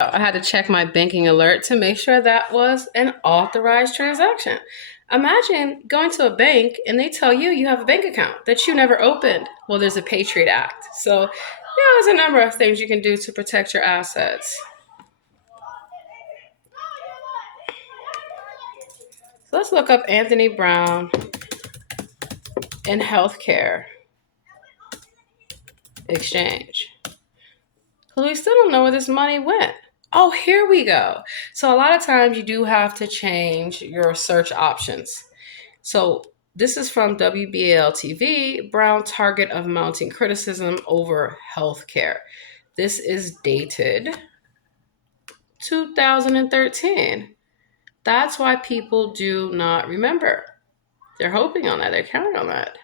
I had to check my banking alert to make sure that was an authorized transaction. Imagine going to a bank and they tell you you have a bank account that you never opened. Well, there's a Patriot Act. So, there's a number of things you can do to protect your assets. So, let's look up Anthony Brown in healthcare exchange. Because we still don't know where this money went. Oh, here we go. So, a lot of times you do have to change your search options. So this is from WBAL TV, Brown target of mounting criticism over healthcare. This is dated 2013. That's why people do not remember. They're hoping on that. They're counting on that.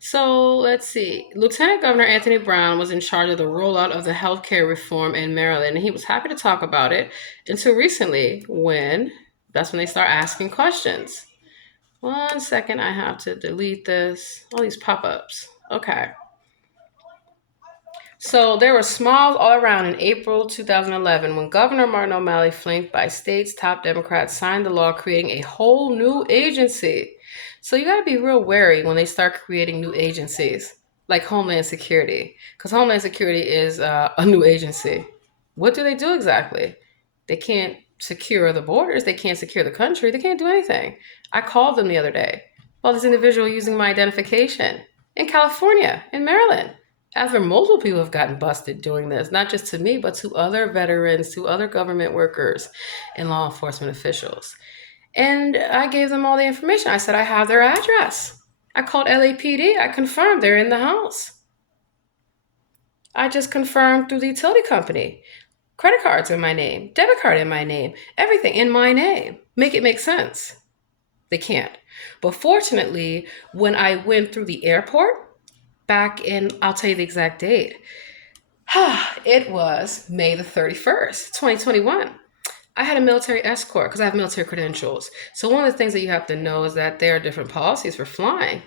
So let's see. Lieutenant Governor Anthony Brown was in charge of the rollout of the healthcare reform in Maryland, and he was happy to talk about it until recently when that's when they start asking questions. 1 second, I have to delete this. All these pop-ups. Okay. So there were smiles all around in April 2011 when Governor Martin O'Malley, flanked by state's top Democrats, signed the law creating a whole new agency. So you got to be real wary when they start creating new agencies, like Homeland Security, because Homeland Security is a new agency. What do they do exactly? They can't secure the borders. They can't secure the country. They can't do anything. I called them the other day. Well, this individual using my identification in California, in Maryland. After multiple people have gotten busted doing this, not just to me, but to other veterans, to other government workers and law enforcement officials. And I gave them all the information. I said, I have their address. I called LAPD. I confirmed they're in the house. I just confirmed through the utility company. Credit cards in my name, debit card in my name, everything in my name. Make it make sense. They can't. But fortunately, when I went through the airport, back in, I'll tell you the exact date. It was May the 31st, 2021. I had a military escort because I have military credentials. So one of the things that you have to know is that there are different policies for flying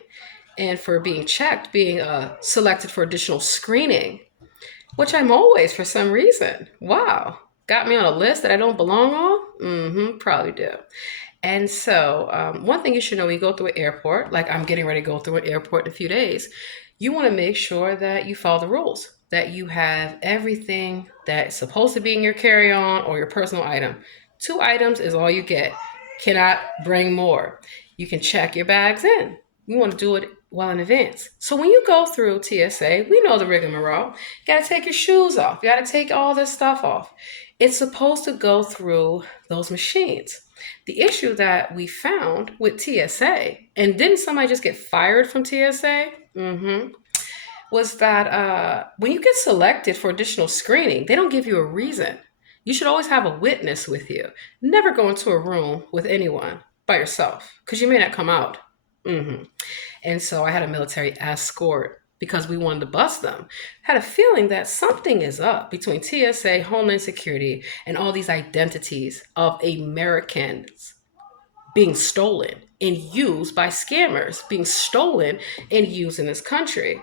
and for being checked, being selected for additional screening, which I'm always for some reason. Wow. Got me on a list that I don't belong on? Probably do. And so one thing you should know when you go through an airport, like I'm getting ready to go through an airport in a few days, you want to make sure that you follow the rules, that you have everything that's supposed to be in your carry-on or your personal item. 2 items is all you get. Cannot bring more. You can check your bags in. You want to do it well in advance. So when you go through TSA, we know the rigmarole. You got to take your shoes off. You got to take all this stuff off. It's supposed to go through those machines. The issue that we found with TSA, and didn't somebody just get fired from TSA? Was that when you get selected for additional screening, they don't give you a reason. You should always have a witness with you. Never go into a room with anyone by yourself because you may not come out. And so I had a military escort because we wanted to bust them. Had a feeling that something is up between TSA, Homeland Security, and all these identities of Americans being stolen and used by scammers, being stolen and used in this country.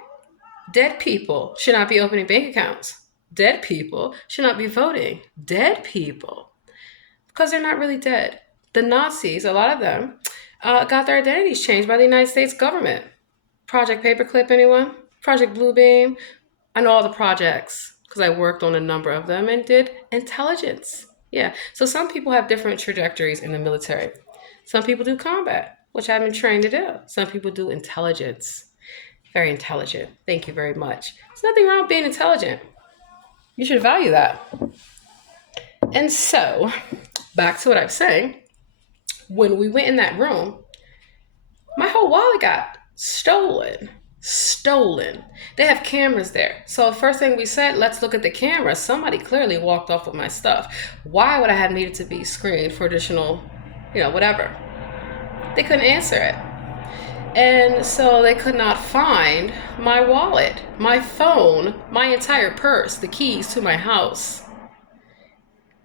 Dead people should not be opening bank accounts. Dead people should not be voting. Dead people, because they're not really dead. The Nazis, a lot of them, got their identities changed by the United States government. Project Paperclip, anyone? Project Bluebeam? I know all the projects because I worked on a number of them and did intelligence. Yeah, so some people have different trajectories in the military. Some people do combat, which I've been trained to do. Some people do intelligence. Very intelligent. Thank you very much. There's nothing wrong with being intelligent. You should value that. And so, back to what I was saying. When we went in that room, my whole wallet got stolen. Stolen. They have cameras there. So first thing we said, let's look at the camera. Somebody clearly walked off with my stuff. Why would I have needed to be screened for additional, whatever? They couldn't answer it. And so they could not find my wallet, my phone, my entire purse, the keys to my house.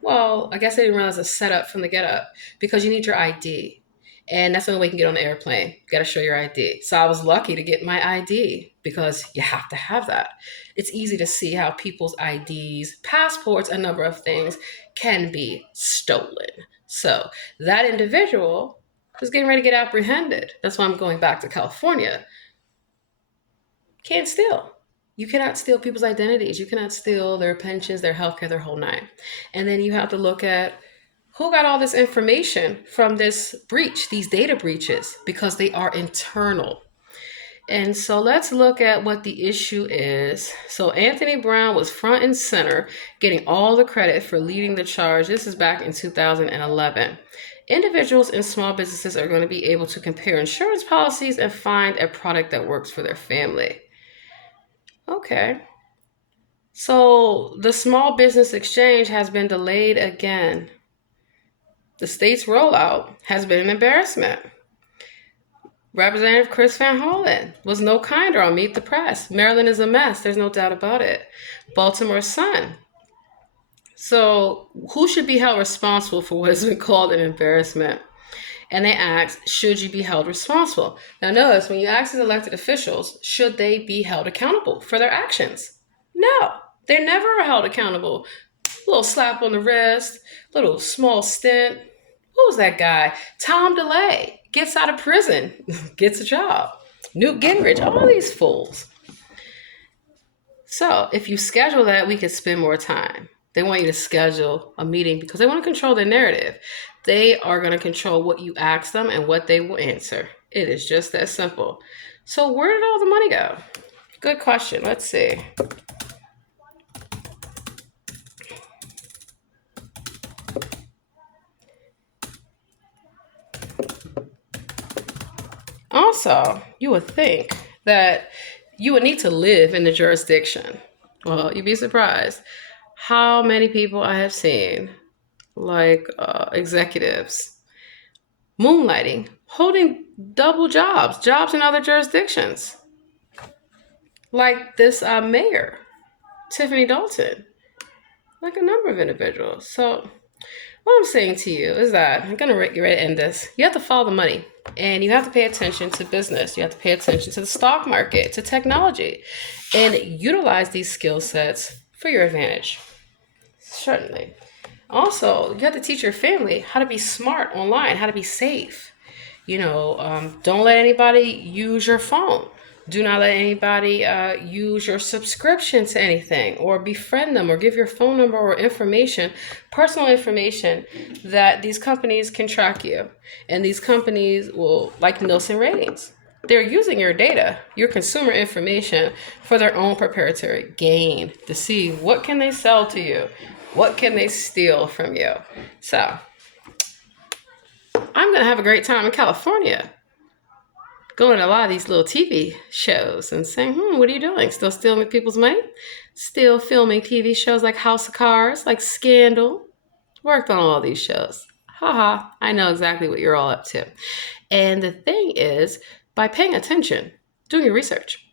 Well, I guess they didn't realize the setup from the get up because you need your ID. And that's the only way you can get on the airplane. You got to show your ID. So I was lucky to get my ID because you have to have that. It's easy to see how people's IDs, passports, a number of things can be stolen. So that individual was getting ready to get apprehended. That's why I'm going back to California. Can't steal. You cannot steal people's identities. You cannot steal their pensions, their healthcare, their whole nine. And then you have to look at who got all this information from this breach, these data breaches, because they are internal. And so let's look at what the issue is. So Anthony Brown was front and center, getting all the credit for leading the charge. This is back in 2011. Individuals and small businesses are going to be able to compare insurance policies and find a product that works for their family. Okay. So the small business exchange has been delayed again. The state's rollout has been an embarrassment. Representative Chris Van Hollen was no kinder on Meet the Press. Maryland is a mess. There's no doubt about it. Baltimore Sun. So who should be held responsible for what has been called an embarrassment? And they asked, should you be held responsible? Now notice, when you ask as elected officials, should they be held accountable for their actions? No, they're never held accountable. A little slap on the wrist, little small stint. Who was that guy? Tom DeLay gets out of prison, gets a job. Newt Gingrich, all these fools. So if you schedule that, we could spend more time. They want you to schedule a meeting because they want to control the narrative. They are going to control what you ask them and what they will answer. It is just that simple. So where did all the money go? Good question. Let's see. Also, you would think that you would need to live in the jurisdiction. Well, you'd be surprised how many people I have seen, like executives, moonlighting, holding double jobs in other jurisdictions. Like this mayor, Tiffany Dalton, like a number of individuals. So what I'm saying to you is that I'm going to get ready to end this. You have to follow the money and you have to pay attention to business. You have to pay attention to the stock market, to technology, and utilize these skill sets for your advantage. Certainly. Also, you have to teach your family how to be smart online, how to be safe. Don't let anybody use your phone. Do not let anybody use your subscription to anything or befriend them or give your phone number or information, personal information that these companies can track you. And these companies will, like Nielsen Ratings, they're using your data, your consumer information for their own proprietary gain to see what can they sell to you, what can they steal from you. So I'm going to have a great time in California, going to a lot of these little TV shows and saying, what are you doing? Still stealing people's money? Still filming TV shows like House of Cards, like Scandal. Worked on all these shows. Haha, I know exactly what you're all up to. And the thing is, by paying attention, doing your research,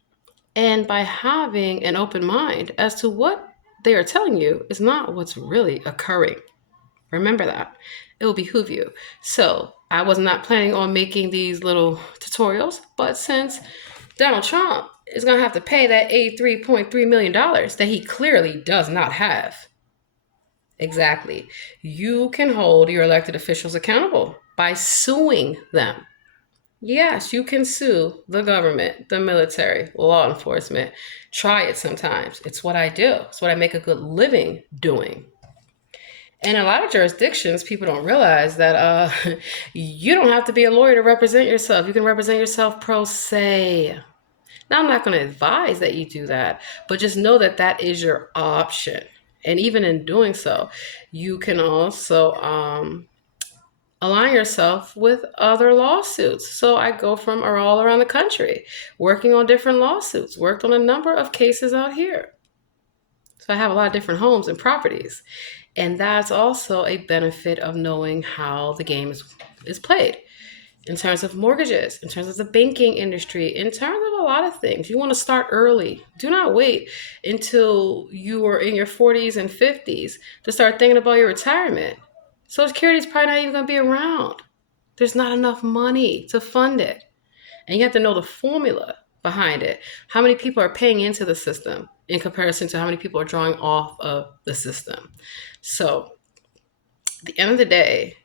and by having an open mind as to what they are telling you is not what's really occurring. Remember that. It will behoove you. So I was not planning on making these little tutorials, but since Donald Trump is going to have to pay that $83.3 million that he clearly does not have. Exactly. You can hold your elected officials accountable by suing them. Yes, you can sue the government, the military, law enforcement. Try it sometimes. It's what I do. It's what I make a good living doing. In a lot of jurisdictions, people don't realize that you don't have to be a lawyer to represent yourself. You can represent yourself pro se. Now, I'm not going to advise that you do that, but just know that that is your option. And even in doing so, you can also align yourself with other lawsuits. So I go from all around the country, working on different lawsuits, worked on a number of cases out here. So I have a lot of different homes and properties. And that's also a benefit of knowing how the game is played in terms of mortgages, in terms of the banking industry, in terms of a lot of things. You want to start early. Do not wait until you are in your 40s and 50s to start thinking about your retirement. Social Security is probably not even going to be around. There's not enough money to fund it. And you have to know the formula behind it. How many people are paying into the system in comparison to how many people are drawing off of the system? So, at the end of the day,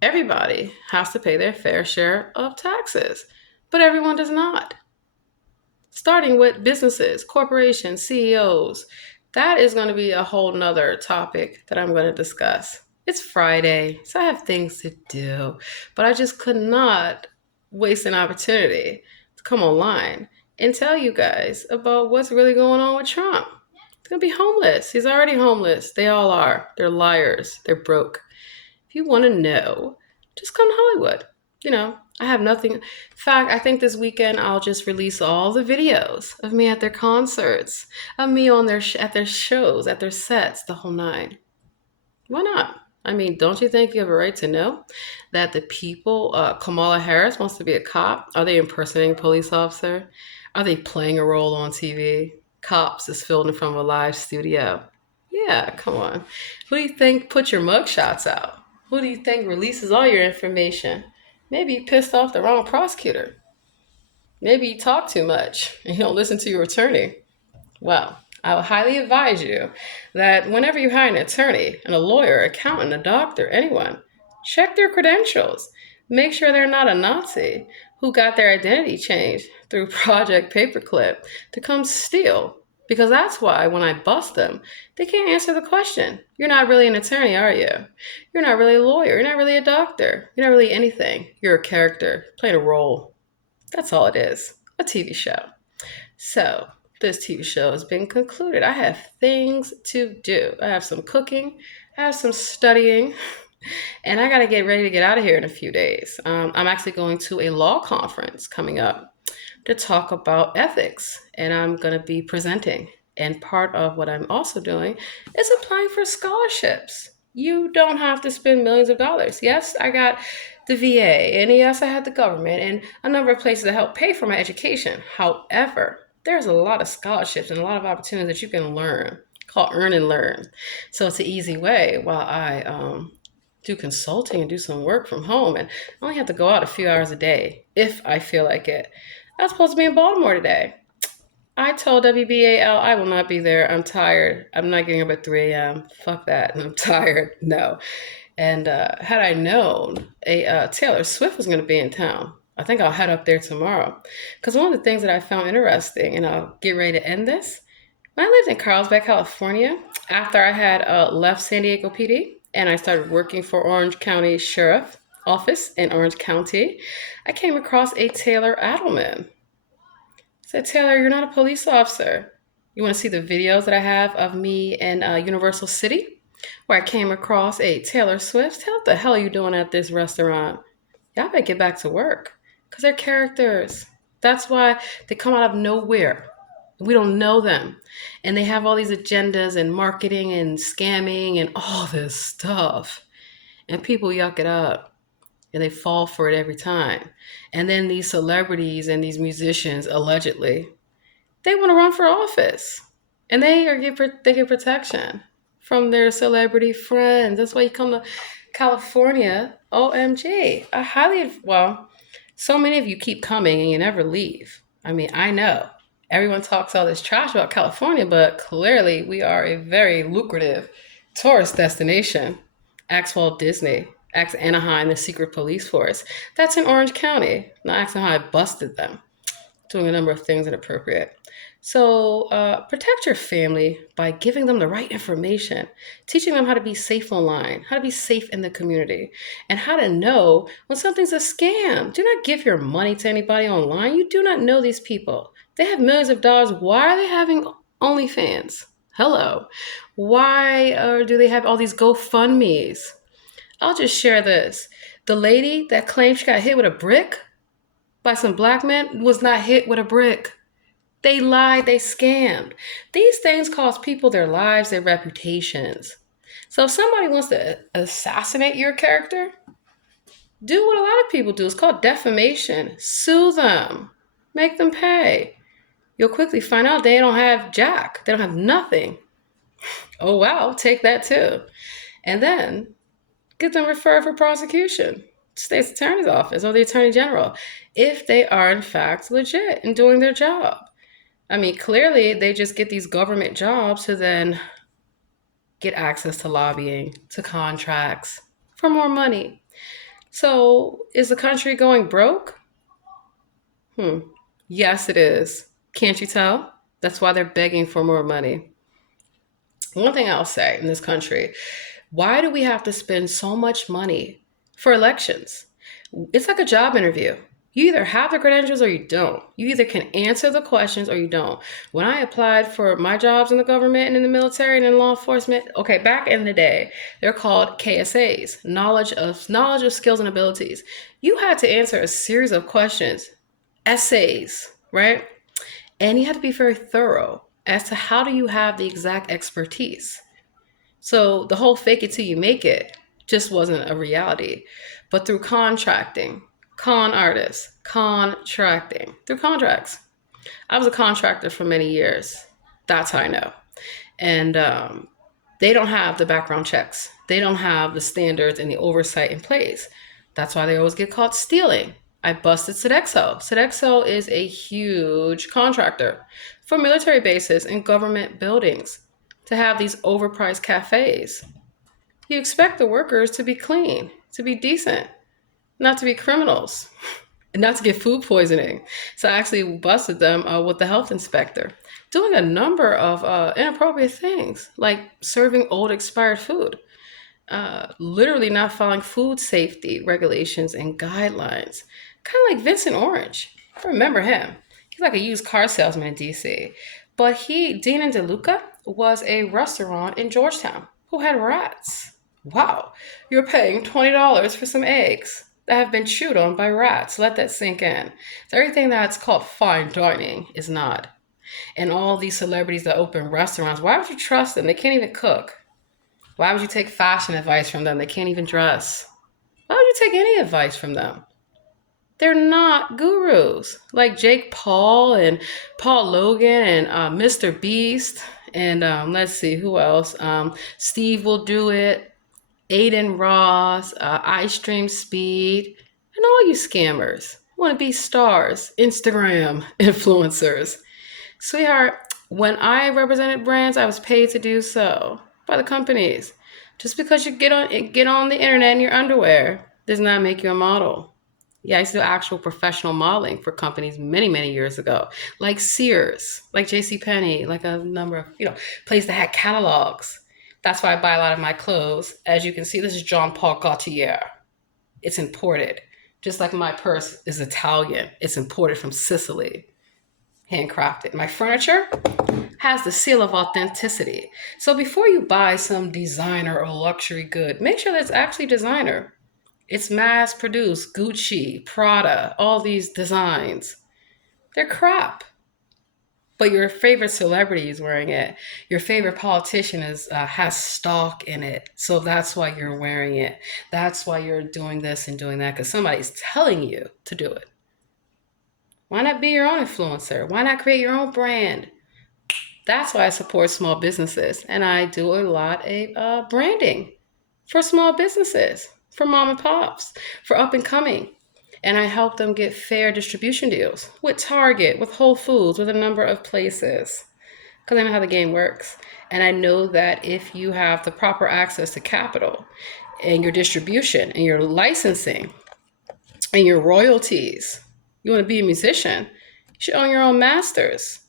everybody has to pay their fair share of taxes, but everyone does not. Starting with businesses, corporations, CEOs. That is going to be a whole nother topic that I'm going to discuss. It's Friday, so I have things to do, but I just could not waste an opportunity to come online and tell you guys about what's really going on with Trump. He's going to be homeless. He's already homeless. They all are. They're liars. They're broke. If you want to know, just come to Hollywood. I have nothing. In fact, I think this weekend I'll just release all the videos of me at their concerts, of me on at their shows, at their sets, the whole nine. Why not? I mean, don't you think you have a right to know that the people, Kamala Harris wants to be a cop? Are they impersonating a police officer? Are they playing a role on TV? Cops is filming from a live studio. Yeah, come on. Who do you think put your mugshots out? Who do you think releases all your information? Maybe you pissed off the wrong prosecutor. Maybe you talk too much and you don't listen to your attorney. Well, I would highly advise you that whenever you hire an attorney and a lawyer, accountant, a doctor, anyone, check their credentials. Make sure they're not a Nazi who got their identity changed through Project Paperclip to come steal. Because that's why when I bust them, they can't answer the question. You're not really an attorney, are you? You're not really a lawyer. You're not really a doctor. You're not really anything. You're a character playing a role. That's all it is. A TV show. So, this TV show has been concluded. I have things to do. I have some cooking, I have some studying, and I got to get ready to get out of here in a few days. I'm actually going to a law conference coming up to talk about ethics, and I'm going to be presenting. And part of what I'm also doing is applying for scholarships. You don't have to spend millions of dollars. Yes, I got the VA, and yes, I had the government and a number of places to help pay for my education. However, there's a lot of scholarships and a lot of opportunities that you can learn, called Earn and Learn. So it's an easy way while I do consulting and do some work from home. And I only have to go out a few hours a day if I feel like it. I was supposed to be in Baltimore today. I told WBAL I will not be there. I'm tired. I'm not getting up at 3 a.m. Fuck that. I'm tired. No. And had I known Taylor Swift was going to be in town, I think I'll head up there tomorrow. Because one of the things that I found interesting, and I'll get ready to end this, when I lived in Carlsbad, California, after I had left San Diego PD and I started working for Orange County Sheriff Office in Orange County, I came across a Taylor Adelman. I said, Taylor, you're not a police officer. You want to see the videos that I have of me in Universal City, where I came across a Taylor Swift? What the hell are you doing at this restaurant? Y'all better get back to work. Because they're characters. That's why they come out of nowhere. We don't know them. And they have all these agendas and marketing and scamming and all this stuff. And people yuck it up. And they fall for it every time. And then these celebrities and these musicians, allegedly, they want to run for office. And they get protection from their celebrity friends. That's why you come to California. OMG. So many of you keep coming and you never leave. I mean, I know everyone talks all this trash about California, but clearly we are a very lucrative tourist destination. Ask Walt Disney. Ask Anaheim, the secret police force. That's in Orange County. Now ask them how I busted them. Doing a number of things inappropriate. So protect your family by giving them the right information, teaching them how to be safe online, how to be safe in the community, and how to know when something's a scam. Do not give your money to anybody online. You do not know these people. They have millions of dollars. Why are they having OnlyFans? Hello. Why do they have all these GoFundMes? I'll just share this. The lady that claimed she got hit with a brick by some black men was not hit with a brick. They lied, they scammed. These things cost people their lives, their reputations. So if somebody wants to assassinate your character, do what a lot of people do. It's called defamation. Sue them. Make them pay. You'll quickly find out they don't have jack. They don't have nothing. Oh, wow, take that too. And then get them referred for prosecution. state's attorney's office or the attorney general, if they are in fact legit in doing their job. I mean, clearly they just get these government jobs to then get access to lobbying, to contracts, for more money. So is the country going broke? Yes, it is. Can't you tell? That's why they're begging for more money. One thing I'll say in this country, why do we have to spend so much money for elections? It's like a job interview. You either have the credentials or you don't. You either can answer the questions or you don't. When I applied for my jobs in the government and in the military and in law enforcement, okay, back in the day, they're called KSAs, knowledge of skills and abilities. You had to answer a series of questions, essays, right? And you had to be very thorough as to how do you have the exact expertise. So the whole fake it till you make it just wasn't a reality. But through contracting, con artists, contracting, through contracts. I was a contractor for many years. That's how I know. And they don't have the background checks. They don't have the standards and the oversight in place. That's why they always get caught stealing. I busted Sodexo. Sodexo is a huge contractor for military bases and government buildings to have these overpriced cafes. You expect the workers to be clean, to be decent, not to be criminals, and not to get food poisoning. So I actually busted them with the health inspector, doing a number of inappropriate things, like serving old expired food, literally not following food safety regulations and guidelines. Kind of like Vincent Orange. I remember him. He's like a used car salesman in DC. But Dean and DeLuca was a restaurant in Georgetown who had rats. Wow, you're paying $20 for some eggs that have been chewed on by rats. Let that sink in. So everything that's called fine dining is not. And all these celebrities that open restaurants, why would you trust them? They can't even cook. Why would you take fashion advice from them? They can't even dress. Why would you take any advice from them? They're not gurus like Jake Paul and Paul Logan and Mr. Beast and let's see who else. Steve will do it. Aiden Ross, iStream Speed, and all you scammers want to be stars, Instagram influencers. Sweetheart, when I represented brands, I was paid to do so by the companies. Just because you get on the internet in your underwear does not make you a model. Yeah, I used to do actual professional modeling for companies many, many years ago, like Sears, like JCPenney, like a number of, places that had catalogs. That's why I buy a lot of my clothes. As you can see, this is Jean Paul Gaultier. It's imported. Just like my purse is Italian. It's imported from Sicily. Handcrafted. My furniture has the seal of authenticity. So before you buy some designer or luxury good, make sure that it's actually designer. It's mass produced, Gucci, Prada, all these designs. They're crap. But your favorite celebrity is wearing it. Your favorite politician has stock in it. So that's why you're wearing it. That's why you're doing this and doing that, because somebody's telling you to do it. Why not be your own influencer? Why not create your own brand? That's why I support small businesses. And I do a lot of branding for small businesses, for mom and pops, for up and coming. And I help them get fair distribution deals with Target, with Whole Foods, with a number of places. Because I know how the game works. And I know that if you have the proper access to capital and your distribution and your licensing and your royalties, you want to be a musician, you should own your own masters.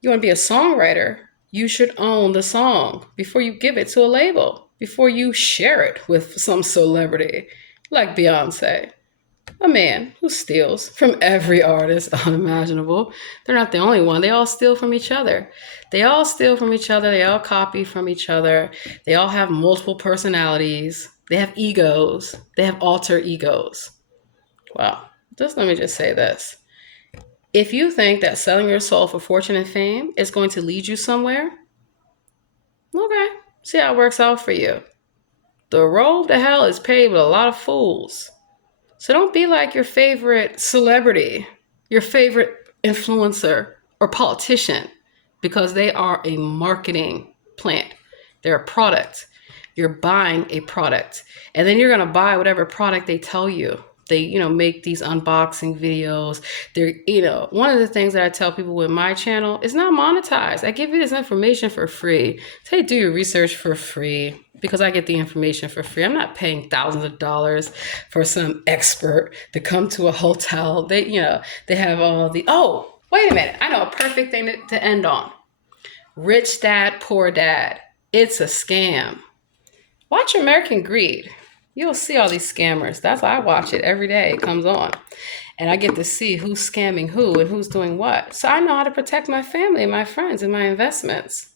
You want to be a songwriter, you should own the song before you give it to a label, before you share it with some celebrity like Beyonce. A man who steals from every artist unimaginable. They're not the only one. They all steal from each other. They all steal from each other. They all copy from each other. They all have multiple personalities. They have egos. They have alter egos. Well, let me just say this. If you think that selling your soul for fortune and fame is going to lead you somewhere, okay, see how it works out for you. The road to hell is paved with a lot of fools. So don't be like your favorite celebrity, your favorite influencer or politician, because they are a marketing plant. They're a product. You're buying a product, and then you're going to buy whatever product they tell you. They, make these unboxing videos. They're, one of the things that I tell people with my channel is not monetized. I give you this information for free. Say, do your research for free because I get the information for free. I'm not paying thousands of dollars for some expert to come to a hotel. They have all the, oh, wait a minute. I know a perfect thing to end on. Rich Dad, Poor Dad. It's a scam. Watch American Greed. You'll see all these scammers. That's why I watch it every day. It comes on. And I get to see who's scamming who and who's doing what. So I know how to protect my family and my friends and my investments.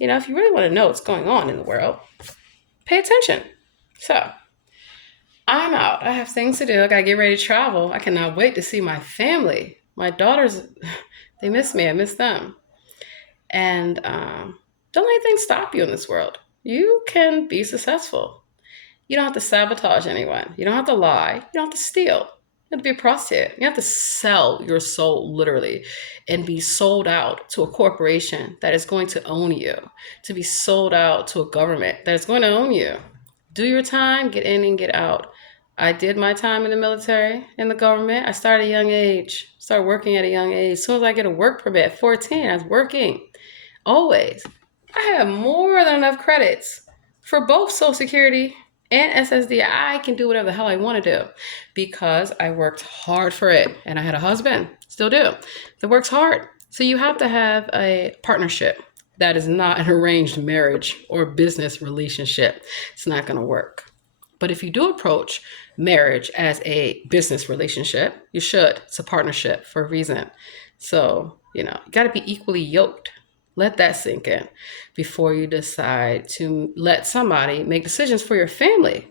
If you really want to know what's going on in the world, pay attention. So I'm out. I have things to do. I got to get ready to travel. I cannot wait to see my family. My daughters, they miss me. I miss them. And don't let anything stop you in this world. You can be successful. You don't have to sabotage anyone. You don't have to lie. You don't have to steal. You have to be a prostitute. You have to sell your soul literally and be sold out to a corporation that is going to own you, to be sold out to a government that is going to own you. Do your time, get in and get out. I did my time in the military, in the government. I started at a young age, started working at a young age. As soon as I get a work permit at 14, I was working. Always. I have more than enough credits for both Social Security and SSD. I can do whatever the hell I want to do because I worked hard for it. And I had a husband, still do, that works hard. So you have to have a partnership that is not an arranged marriage or business relationship. It's not going to work. But if you do approach marriage as a business relationship, you should. It's a partnership for a reason. So, you got to be equally yoked. Let that sink in before you decide to let somebody make decisions for your family.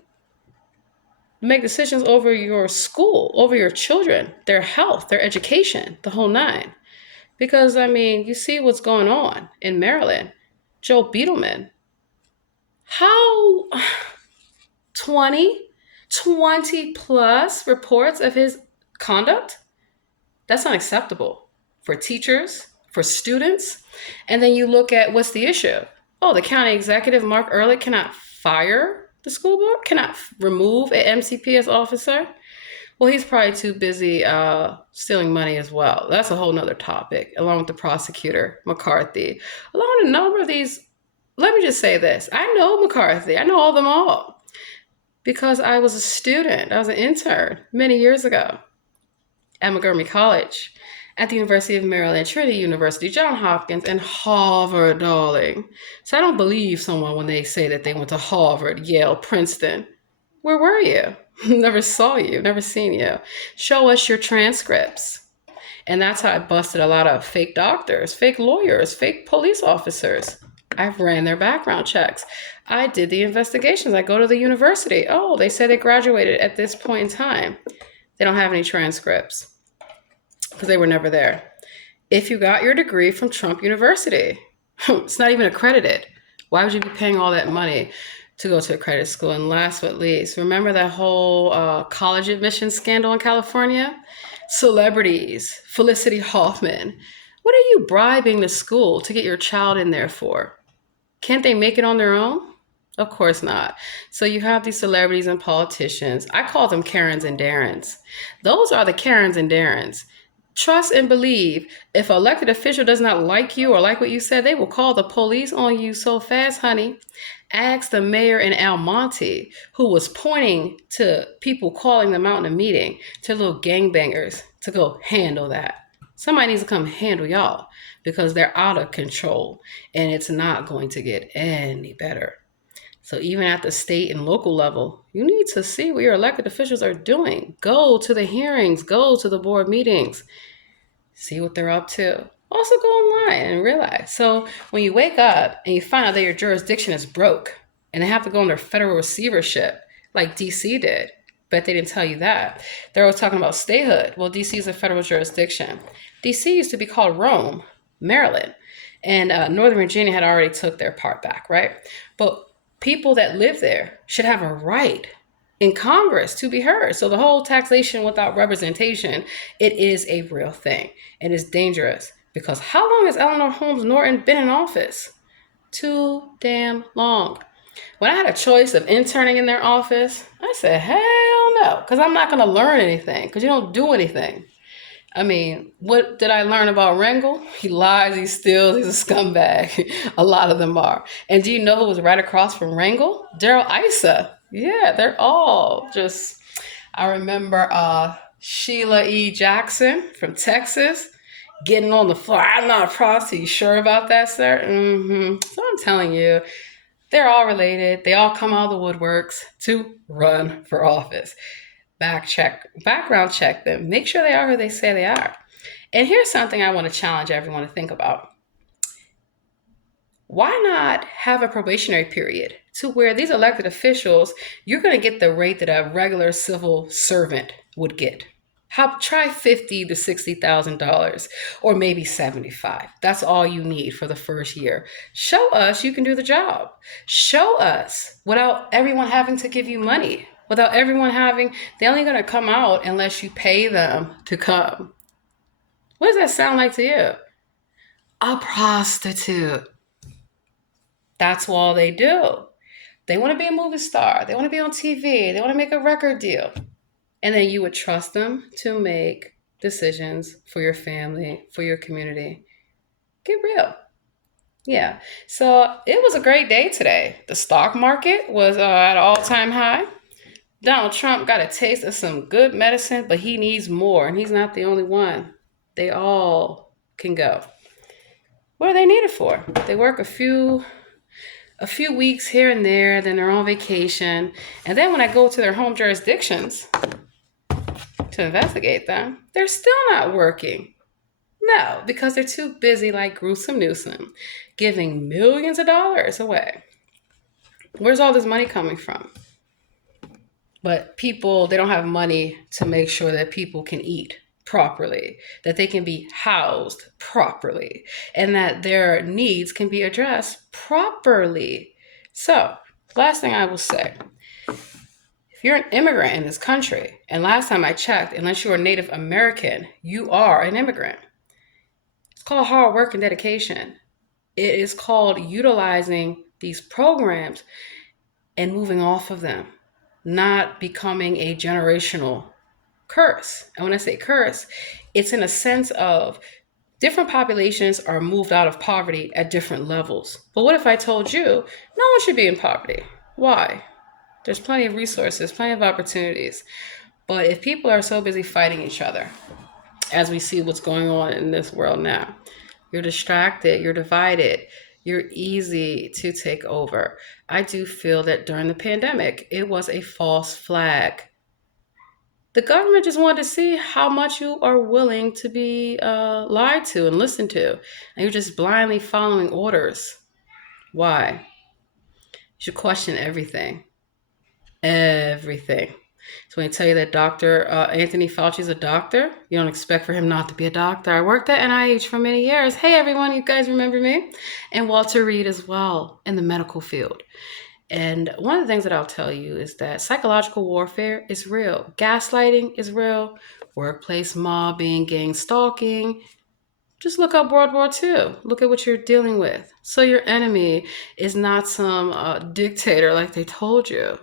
Make decisions over your school, over your children, their health, their education, the whole nine. Because, you see what's going on in Maryland. Joe Beetleman. How 20 plus reports of his conduct? That's unacceptable for teachers, for students. And then you look at what's the issue. Oh, the county executive, Mark Ehrlich, cannot fire the school board, cannot remove an MCPS officer. Well, he's probably too busy stealing money as well. That's a whole nother topic, along with the prosecutor, McCarthy. Along with a number of these, let me just say this. I know McCarthy. I know all them all because I was a student. I was an intern many years ago at Montgomery College, at the University of Maryland, Trinity University, Johns Hopkins, and Harvard, darling. So I don't believe someone when they say that they went to Harvard, Yale, Princeton. Where were you? Never saw you, never seen you. Show us your transcripts. And that's how I busted a lot of fake doctors, fake lawyers, fake police officers. I've ran their background checks. I did the investigations. I go to the university. Oh, they said they graduated at this point in time. They don't have any transcripts because they were never there. If you got your degree from Trump University, it's not even accredited. Why would you be paying all that money to go to a credit school? And last but least, remember that whole college admissions scandal in California? Celebrities, Felicity Huffman. What are you bribing the school to get your child in there for? Can't they make it on their own? Of course not. So you have these celebrities and politicians. I call them Karens and Darrens. Those are the Karens and Darrens. Trust and believe. If an elected official does not like you or like what you said, they will call the police on you so fast, honey. Ask the mayor in Almonte, who was pointing to people calling them out in a meeting, to little gangbangers, to go handle that. Somebody needs to come handle y'all because they're out of control and it's not going to get any better. So even at the state and local level, you need to see what your elected officials are doing. Go to the hearings, go to the board meetings, see what they're up to. Also go online and realize. So when you wake up and you find out that your jurisdiction is broke and they have to go under federal receivership like DC did, but they didn't tell you that. They're always talking about statehood. Well, DC is a federal jurisdiction. DC used to be called Rome, Maryland, and Northern Virginia had already took their part back, right? But people that live there should have a right in Congress to be heard. So the whole taxation without representation, it is a real thing. And it's dangerous because how long has Eleanor Holmes Norton been in office? Too damn long. When I had a choice of interning in their office, I said, hell no, because I'm not going to learn anything, because you don't do anything. I mean, what did I learn about Rangel? He lies, he steals, he's a scumbag. A lot of them are. And do you know who was right across from Rangel? Daryl Issa. Yeah, they're all just. I remember Sheila E. Jackson from Texas getting on the floor. I'm not a prostitute. You sure about that, sir? So I'm telling you, they're all related. They all come out of the woodworks to run for office. Background check them. Make sure they are who they say they are. And here's something I want to challenge everyone to think about. Why not have a probationary period to where these elected officials, you're going to get the rate that a regular civil servant would get? Try $50,000 to $60,000, or maybe 75. That's all you need for the first year. Show us you can do the job. Show us without everyone having to give you money, without everyone having. They're only going to come out unless you pay them to come. What does that sound like to you? A prostitute. That's all they do. They want to be a movie star. They want to be on TV. They want to make a record deal. And then you would trust them to make decisions for your family, for your community. Get real. Yeah. So it was a great day today. The stock market was at an all-time high. Donald Trump got a taste of some good medicine, but he needs more, and he's not the only one. They all can go. What are they needed for? They work a few weeks here and there, then they're on vacation. And then when I go to their home jurisdictions to investigate them, they're still not working. No, because they're too busy like Gruesome Newsom, giving millions of dollars away. Where's all this money coming from? But people, they don't have money to make sure that people can eat properly, that they can be housed properly, and that their needs can be addressed properly. So, last thing I will say, if you're an immigrant in this country, and last time I checked, unless you're a Native American, you are an immigrant. It's called hard work and dedication. It is called utilizing these programs and moving off of them, not becoming a generational curse. And when I say curse, it's in a sense of different populations are moved out of poverty at different levels. But what if I told you no one should be in poverty? Why? There's plenty of resources, plenty of opportunities. But if people are so busy fighting each other, as we see what's going on in this world now, you're distracted, you're divided, you're easy to take over. I do feel that during the pandemic, it was a false flag. The government just wanted to see how much you are willing to be lied to and listened to. And you're just blindly following orders. Why? You should question everything. Everything. So when I tell you that Dr. Anthony Fauci is a doctor, you don't expect for him not to be a doctor. I worked at NIH for many years. Hey, everyone, you guys remember me? And Walter Reed as well in the medical field. And one of the things that I'll tell you is that psychological warfare is real. Gaslighting is real. Workplace mobbing, gang stalking. Just look up World War II. Look at what you're dealing with. So your enemy is not some dictator like they told you.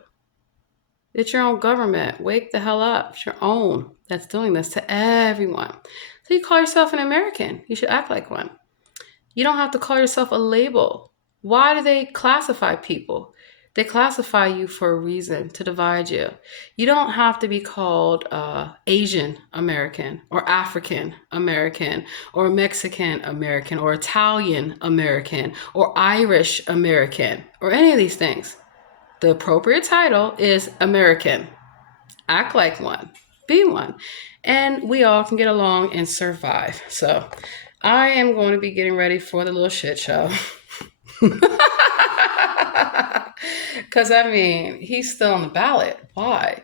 It's your own government. Wake the hell up. It's your own that's doing this to everyone. So you call yourself an American. You should act like one. You don't have to call yourself a label. Why do they classify people? They classify you for a reason, to divide you. You don't have to be called Asian American or African American or Mexican American or Italian American or Irish American or any of these things. The appropriate title is American. Act like one. Be one. And we all can get along and survive. So I am going to be getting ready for the little shit show. Because, I mean, he's still on the ballot. Why?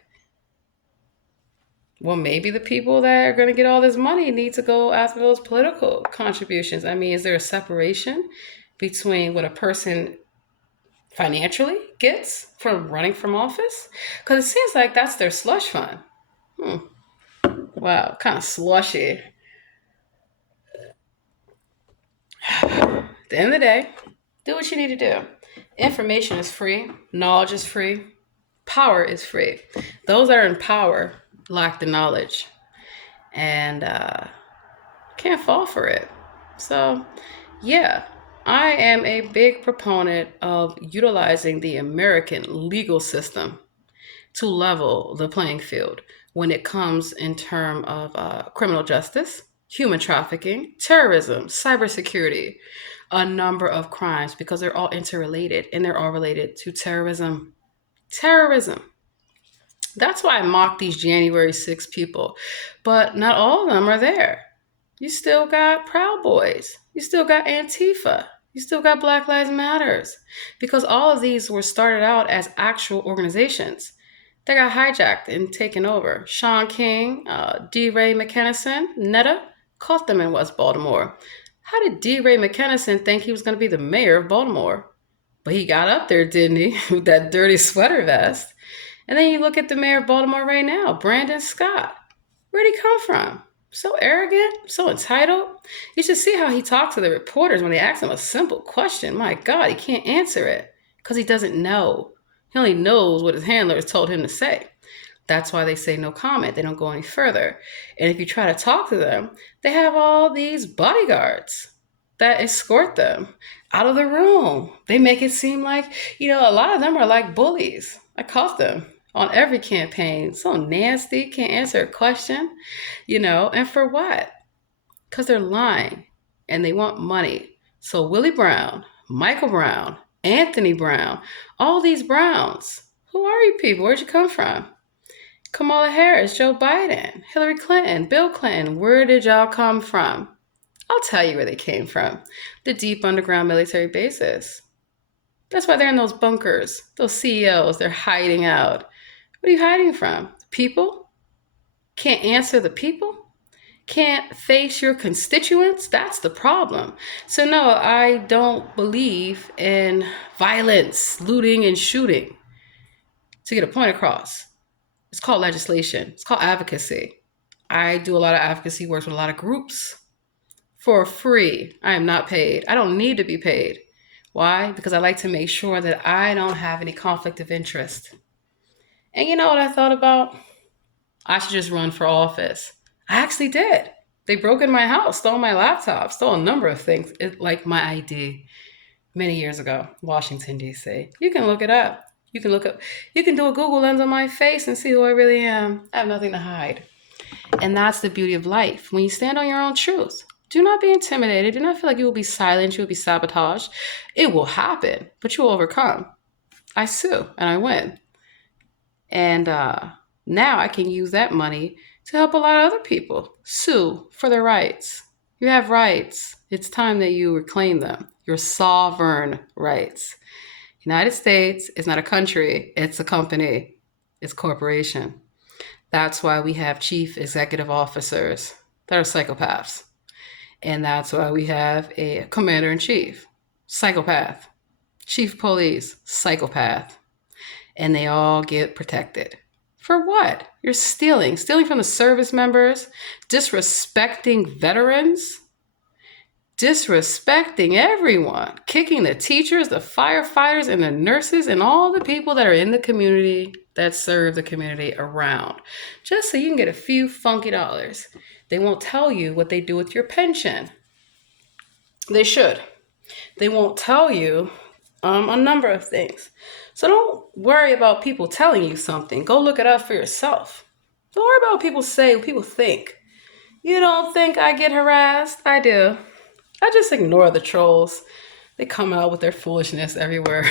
Well, maybe the people that are going to get all this money need to go after those political contributions. I mean, is there a separation between what a person financially gets from running from office? Because it seems like that's their slush fund. Wow, kind of slushy. At the end of the day, do what you need to do. Information is free, knowledge is free, power is free. Those that are in power lack the knowledge and can't fall for it. So, yeah, I am a big proponent of utilizing the American legal system to level the playing field when it comes in terms of criminal justice, human trafficking, terrorism, cybersecurity, a number of crimes because they're all interrelated and they're all related to terrorism. Terrorism. That's why I mock these January 6 people, but not all of them are there. You still got Proud Boys. You still got Antifa. You still got Black Lives Matters. Because all of these were started out as actual organizations. They got hijacked and taken over. Sean King, D. Ray McKennison, Netta caught them in West Baltimore. How did D. Ray McKennison think he was going to be the mayor of Baltimore? But he got up there, didn't he, with that dirty sweater vest? And then you look at the mayor of Baltimore right now, Brandon Scott. Where'd he come from? So arrogant, so entitled. You should see how he talks to the reporters when they ask him a simple question. My God, he can't answer it because he doesn't know. He only knows what his handlers told him to say. That's why they say no comment. They don't go any further. And if you try to talk to them, they have all these bodyguards that escort them out of the room. They make it seem like, a lot of them are like bullies. I caught them on every campaign. So nasty, can't answer a question, and for what? Because they're lying and they want money. So Willie Brown, Michael Brown, Anthony Brown, all these Browns. Who are you people? Where'd you come from? Kamala Harris, Joe Biden, Hillary Clinton, Bill Clinton. Where did y'all come from? I'll tell you where they came from. The deep underground military bases. That's why they're in those bunkers. Those CEOs, they're hiding out. What are you hiding from? People? Can't answer the people? Can't face your constituents? That's the problem. So no, I don't believe in violence, looting, and shooting to get a point across. It's called legislation. It's called advocacy. I do a lot of advocacy work with a lot of groups for free. I am not paid. I don't need to be paid. Why? Because I like to make sure that I don't have any conflict of interest. And you know what I thought about? I should just run for office. I actually did. They broke in my house, stole my laptop, stole a number of things, like my ID many years ago, Washington, D.C. You can look it up. You can do a Google lens on my face and see who I really am. I have nothing to hide. And that's the beauty of life. When you stand on your own truth, do not be intimidated. Do not feel like you will be silenced, you will be sabotaged. It will happen, but you will overcome. I sue and I win. And now I can use that money to help a lot of other people sue for their rights. You have rights. It's time that you reclaim them. Your sovereign rights. United States is not a country. It's a company. It's a corporation. That's why we have chief executive officers that are psychopaths. And that's why we have a commander-in-chief, psychopath. Chief police, psychopath. And they all get protected. For what? You're stealing from the service members, disrespecting veterans, disrespecting everyone, kicking the teachers, the firefighters, and the nurses, and all the people that are in the community that serve the community around, just so you can get a few funky dollars. They won't tell you what they do with your pension. They should. They won't tell you a number of things. So don't worry about people telling you something. Go look it up for yourself. Don't worry about what people say, what people think. You don't think I get harassed? I do. I just ignore the trolls. They come out with their foolishness everywhere.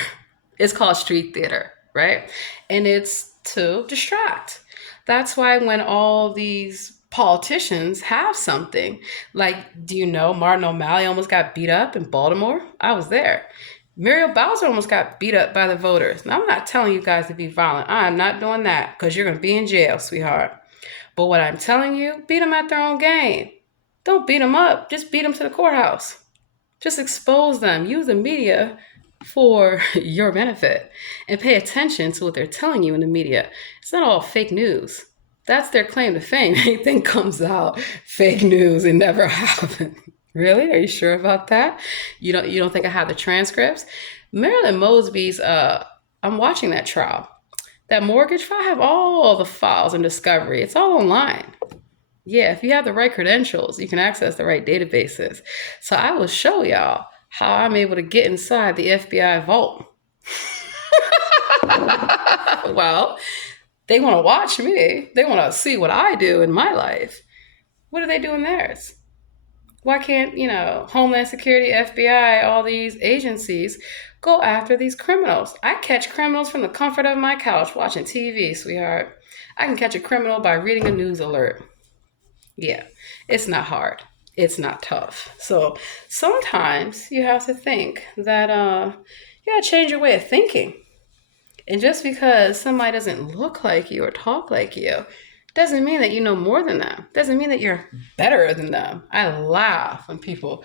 It's called street theater, right? And it's to distract. That's why when all these politicians have something, like, do you know Martin O'Malley almost got beat up in Baltimore? I was there. Muriel Bowser almost got beat up by the voters. Now, I'm not telling you guys to be violent. I'm not doing that because you're going to be in jail, sweetheart. But what I'm telling you, beat them at their own game. Don't beat them up. Just beat them to the courthouse. Just expose them. Use the media for your benefit and pay attention to what they're telling you in the media. It's not all fake news. That's their claim to fame. Anything comes out fake news. It never happened. Really? Are you sure about that? You don't think I have the transcripts? Marilyn Mosby's, I'm watching that trial. That mortgage file, I have all the files in Discovery. It's all online. Yeah, if you have the right credentials, you can access the right databases. So I will show y'all how I'm able to get inside the FBI vault. Well, they want to watch me. They want to see what I do in my life. What do they do in theirs? Why can't, Homeland Security, FBI, all these agencies go after these criminals? I catch criminals from the comfort of my couch watching TV, sweetheart. I can catch a criminal by reading a news alert. Yeah, it's not hard. It's not tough. So sometimes you have to think that you gotta change your way of thinking. And just because somebody doesn't look like you or talk like you doesn't mean that you know more than them. Doesn't mean that you're better than them. I laugh when people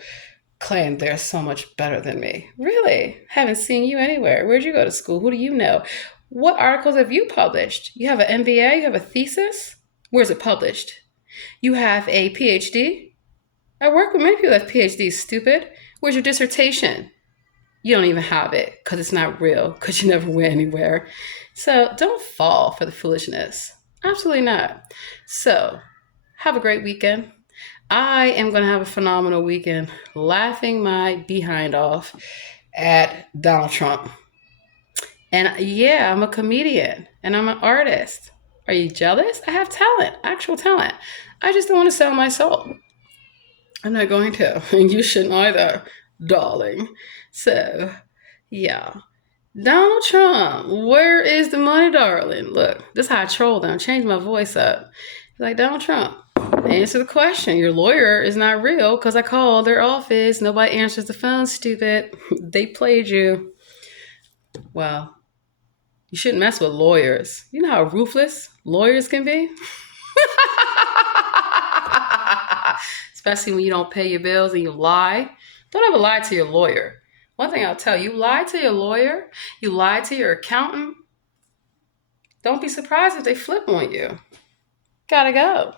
claim they're so much better than me. Really? Haven't seen you anywhere. Where'd you go to school? Who do you know? What articles have you published? You have an MBA? You have a thesis? Where's it published? You have a PhD? I work with many people that have PhDs, stupid. Where's your dissertation? You don't even have it because it's not real, because you never went anywhere. So don't fall for the foolishness. Absolutely not. So have a great weekend. I am going to have a phenomenal weekend laughing my behind off at Donald Trump. And yeah, I'm a comedian and I'm an artist. Are you jealous? I have talent, actual talent. I just don't want to sell my soul. I'm not going to, and you shouldn't either, darling. So, yeah. Donald Trump, where is the money, darling? Look, this is how I troll them. Change my voice up. Like, Donald Trump, answer the question. Your lawyer is not real because I called their office. Nobody answers the phone, stupid. They played you. Well, you shouldn't mess with lawyers. You know how ruthless lawyers can be? Especially when you don't pay your bills and you lie. Don't ever lie to your lawyer. One thing I'll tell you, lie to your lawyer, you lie to your accountant. Don't be surprised if they flip on you. Gotta go.